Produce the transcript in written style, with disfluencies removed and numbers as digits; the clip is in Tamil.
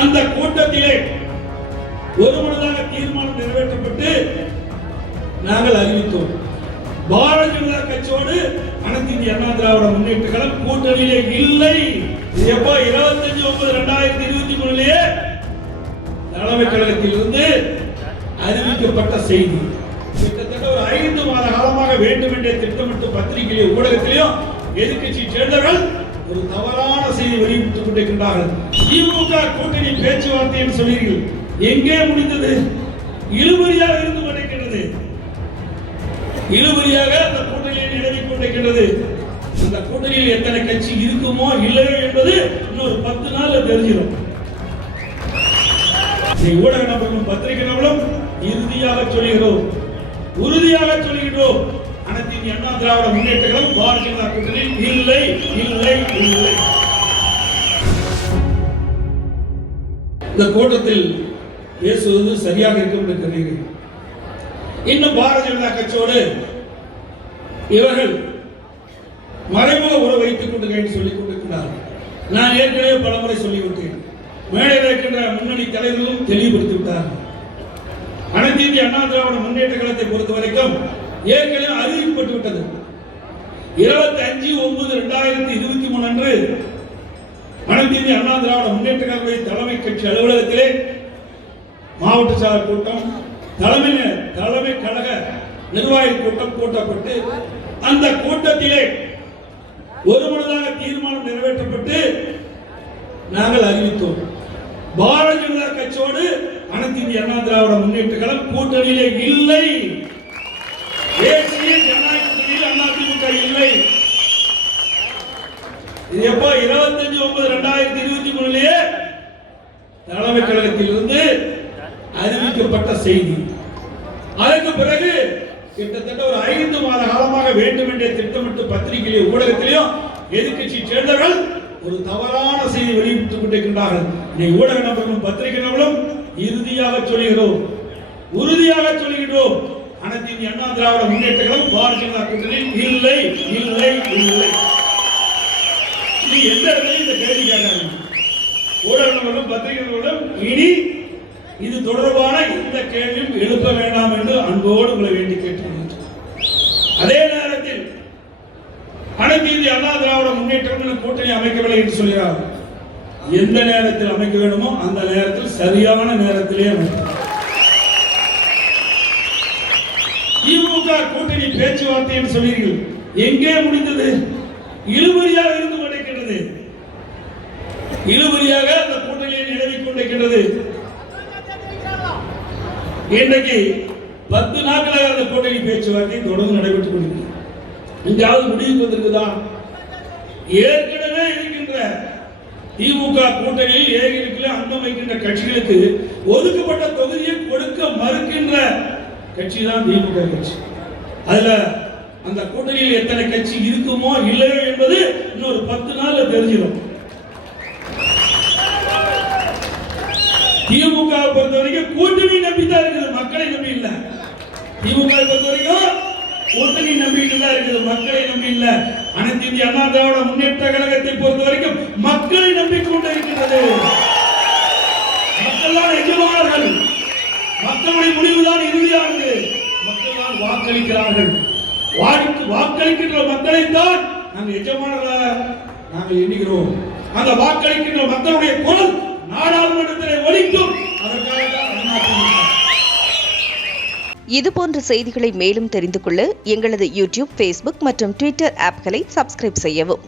அந்த கூட்டத்திலே ஒருமனதாக தீர்மானம் நிறைவேற்றப்பட்டு நாங்கள் அறிவித்தோம். பாரதிய ஜனதா கட்சியோடு அனைத்து இந்திய அண்ணா திராவிட முன்னேற்ற கழகம் கூட்டணியிலே இல்லை. எப்போ 25/9/2023 தலைமை கழகத்தில் இருந்து அறிவிக்கப்பட்ட செய்தி. கிட்டத்தட்ட ஒரு 5 மாத காலமாக வேண்டும் என்றே திட்டமிட்டு பத்திரிகையிலே ஊடகத்திலேயும் எதிர்க்கட்சி சேர்ந்தவர்கள் ஒரு தவறான செய்தி வெளியிட்டுக் கொண்டிருக்கின்றார்கள். திமுக கூட்டணி பேச்சுவார்த்தை என்று சொல்கிறீர்கள், எங்கே முடிந்தது? இழுபறியாக இருந்து கொண்டிருக்கிறது. இழுபறியாக அந்த கூட்டணியில் நிலவிக் கொண்டிருக்கிறது. அந்த கூட்டணியில் எத்தனை கட்சி இருக்குமோ இல்லையோ என்பது இன்னொரு 10 நாள் தெரிஞ்சிடும். ஊடக நபர்களும் பத்திரிகை நபர்களும் இறுதியாக சொல்கிறோம், உறுதியாக சொல்கிறோம், அனைத்து இந்திய அண்ணா திராவிட முன்னேற்ற கழகம் பாரதிய ஜனதா கூட்டணியில் இல்லை இல்லை இல்லை. இந்த கூட்டத்தில் பேசுவது சரியாக இருக்கும் என்று கருதுகிறேன். இன்னும் பாரதிய ஜனதா கட்சியோடு இவர்கள் மறைமுக உறவு வைத்துக் கொண்டு சொல்லிக் கொண்டிருக்கிறார்கள். நான் ஏற்கனவே பலமுறை சொல்லிவிட்டேன். மேடையில் இருக்கின்ற முன்னணி தலைவர்களும் தெளிவுபடுத்தி விட்டார்கள். அனைத்து இந்திய அண்ணா திராவிட முன்னேற்ற கழகத்தை பொறுத்த வரைக்கும் ஏற்கனவே அறிவிக்கப்பட்டு விட்டது. 25/9/2023 அன்று அனைத்து இந்திய அண்ணா திராவிட முன்னேற்ற கழக தலைமை கட்சி அலுவலகத்திலே மாவட்ட செயலர் கூட்டம், தலைமை கழக நிர்வாகி கூட்டம் கூட்டப்பட்டு அந்த கூட்டத்திலே ஒருமனதாக தீர்மானம் நிறைவேற்றப்பட்டு நாங்கள் அறிவித்தோம். பாரதிய ஜனதா கட்சியோடு அனைத்து இந்திய அண்ணா திராவிட முன்னேற்ற கழகம் கூட்டணியிலே இல்லை. தேசிய ஜனநாயக கூட்டணியில் அதிமுக இல்லை. இது எப்போ 25/9/2023 தலைமை கழகத்தில் இருந்து அறிவிக்கப்பட்ட செய்தி. அதற்கு பிறகு கிட்டத்தட்ட ஒரு 5 மாத காலமாக வேண்டும் என்றே திட்டமிட்டு பத்திரிகையிலே ஊடகத்திலேயும் எதிர்க்கட்சி சேர்ந்தவர்கள் ஒரு தவறான செய்தி வெளியிட்டுக் கொண்டிருக்கின்றார்கள். ஊடக நபர்களும் பத்திரிகை நபர்களும் இறுதியாக சொல்கிறோம், உறுதியாக சொல்கிறோம், அனைத்து இந்திய அண்ணா திராவிட முன்னேற்ற கழகம் பாரதிய ஜனதா கூட்டணியில் இல்லை இல்லை இல்லை. இது எந்த இடத்துலையும் இந்த கேள்வி கேட்காங்க. ஊடக நபர்களும் பத்திரிகை நபர்களும் இனி இது தொடர்பான எந்த கேள்வியும் எழுப்ப வேண்டாம் என்று அன்போடு உங்களை வேண்டி கேட்டுக்கொள்கிறேன். அதே நேரத்தில் அனைத்து இந்திய அண்ணா திராவிட முன்னேற்றம் கூட்டணி அமைக்கவில்லை என்று சொல்கிறார். எந்த நேரத்தில் அமைக்க வேண்டுமோ அந்த நேரத்தில் சரியான நேரத்திலே அமைக்கும். திமுக கூட்டணி பேச்சுவார்த்தை என்று சொல்கிறீர்கள், எங்கே முடிந்தது? இழுபறியாக இருந்து கொண்டிருக்கிறது. இழுபறியாக அந்த கூட்டணியில் நிலவிக் கொண்டிருக்கிறது. இன்றைக்கு 10 நாட்களாக அந்த கூட்டணி பேச்சுவார்த்தை தொடர்ந்து நடைபெற்றுக் கொண்டிருக்கிறது. எங்காவது முடிவுக்கு வந்திருக்குதா? ஏற்கனவே இருக்கின்ற திமுக கூட்டணியில் ஏற்கனவே அங்கம் வைக்கின்ற கட்சிகளுக்கு ஒதுக்கப்பட்ட தொகுதியை கொடுக்க மறுக்கின்ற கட்சி தான் திமுக கட்சி. அதுல அந்த கூட்டணியில் எத்தனை கட்சி இருக்குமோ இல்லையோ என்பது இன்னொரு 10 நாள்ல தெரிஞ்சிடும். திமுக பொறுத்த வரைக்கும் கூட்டணி நம்பித்தான் இருக்குது, மக்களை நம்பி இல்ல. திமுக பொறுத்த வரைக்கும் கூட்டணி நம்பிட்டு தான் இருக்குது, மக்களை நம்பி இல்ல. அனைத்து இந்திய அண்ணா திராவிட முன்னேற்ற கழகத்தை பொறுத்த வரைக்கும் மக்களை நம்பிக்கொண்டு இருக்கிறது. மக்கள் தான் எஜமானர்கள், மக்களுடைய முடிவுதான் இறுதியானது. மக்கள் தான் வாக்களிக்கிறார்கள். வாக்களிக்கின்ற மக்களை தான் நாங்கள் எஜமானர்களாக நாங்கள் எண்ணுகிறோம். அந்த வாக்களிக்கின்ற மக்களுடைய குரல் நாடாளுமன்றத்திலே ஒலிக்கும். அதற்காக தான் இதுபோன்ற செய்திகளை மேலும் தெரிந்து கொள்ள எங்களது யூடியூப், ஃபேஸ்புக் மற்றும் ட்விட்டர் ஆப்களை சப்ஸ்கிரைப் செய்யவும்.